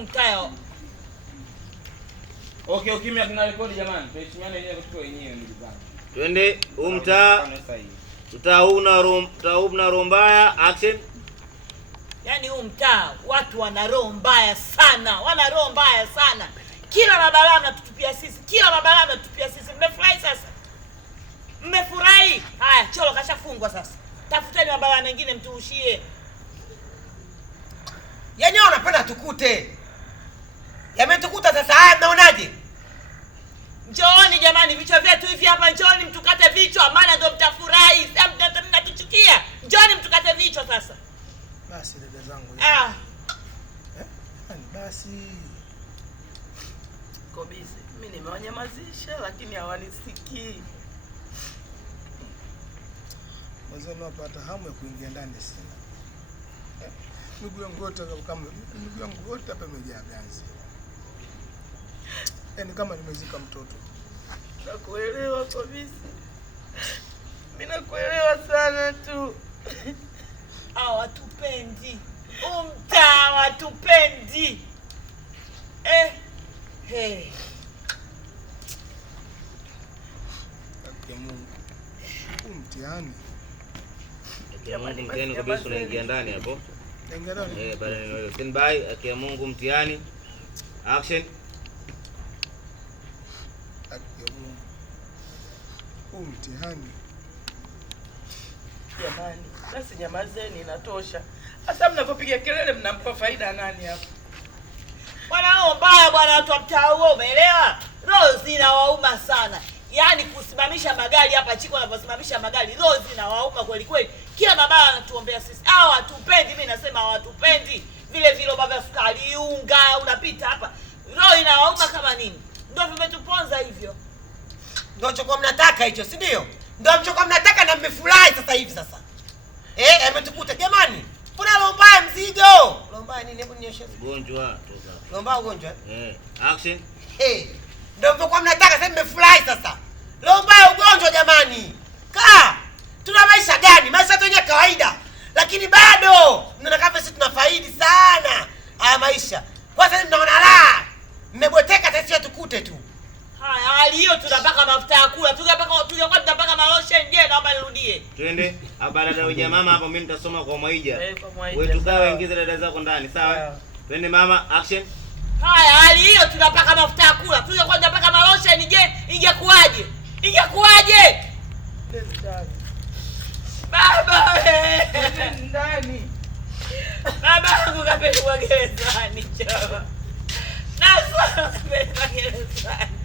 mtayo. Okay, kimya tuna rekodi jamani. Tuheshimiane wenyewe kutoka wenyewe ndugu zangu. Twende mtaa. Una roho mbaya. Action. Yaani mtaa watu wana roho mbaya sana. Wana roho mbaya sana. Kila mabalaa mnatutupia sisi. Kila mabalaa mnatutupia sisi. Mmefurahi sasa? Mmefurahi? Haya, cholo kashafungwa sasa. Tafuteni mabalaa mengine mtuushie. Yaani wanapenda tukute. Yametukuta sasa, haya mnaonaje? Njooni jamani, vichwa vyetu hivi hapa, njooni mtukate vichwa, maana ndio mtafurahi. Sasa mnatuchukia. Njooni mtukate vichwa sasa. Basi dada zangu. Basi. Kobizi, mimi nimewanyamazisha lakini hawanisikii. Mwanzo napata hamu ya kuingia ndani sana. Miguu yangu yote hapa imejaa ganzi. Yaani kama nimezika mtoto. Nakuelewa Kobizi. Mimi nakuelewa sana tu. Hawatupendi. Mtaa watupendi. Mungu. Mtihani. Jamani mtihani kabisa unaingia ndani hapo. Ingia ndani. Baada ya neno stand by, akia Mungu mtihani. Action. Akia Mungu. Mtihani. Jamani, basi nyamazeni inatosha. Sasa mnapopiga kelele mnampa faida nani hapa? Bwana mbaya bwana, watu wa mtaa huo, umeelewa? Roho zinawauma sana. Yaani kusimamisha magari hapa Chiko anaposimamisha magari, roho zinawauma kweli kweli. Kila mabaya anatuombea sisi. Hao hawatupendi, mimi nasema hawatupendi. Vile viroba vya sukari, unga unapita hapa. Roho inawauma kama nini? Ndio vimetuponza hivyo. Ndio mchokuwa mnataka hicho, si ndio? Ndio mchokuwa mnataka na mmefurahi sasa hivi sasa. Ametukuta jamani. Kuna roho mbaya mzigo. Roho mbaya nini? Hebu nionyeshe. Ugonjwa. Roho mbaya ugonjwa? Action. Ndio mchokuwa mnataka sasa mmefurahi sasa. Roho mbaya ugonjwa jamani. Tuna maisha gani? Maisha yenyewe kawaida. Lakini bado mnaona sisi tunafaidi sana haya maisha. Kwa sababu mnaona la. Mmeboteka sasa tukute tu. Haya, hali hiyo tunapaka mafuta ya kula. Tunapaka malotion. Je, naomba nirudie. Twende. Habari dada wenye mama hapo, mimi nitasoma kwa Mwaija. Wewe tukae ingiza dada zako ndani, sawa? Twende mama, action. Haya, hali hiyo tunapaka mafuta ya kula. Tunapaka malotion. Je, ingekuaje? Ingekuaje? Baba ndani. Baba yangu kapelekwa gerezani chama. Na sasa kapelekwa gerezani.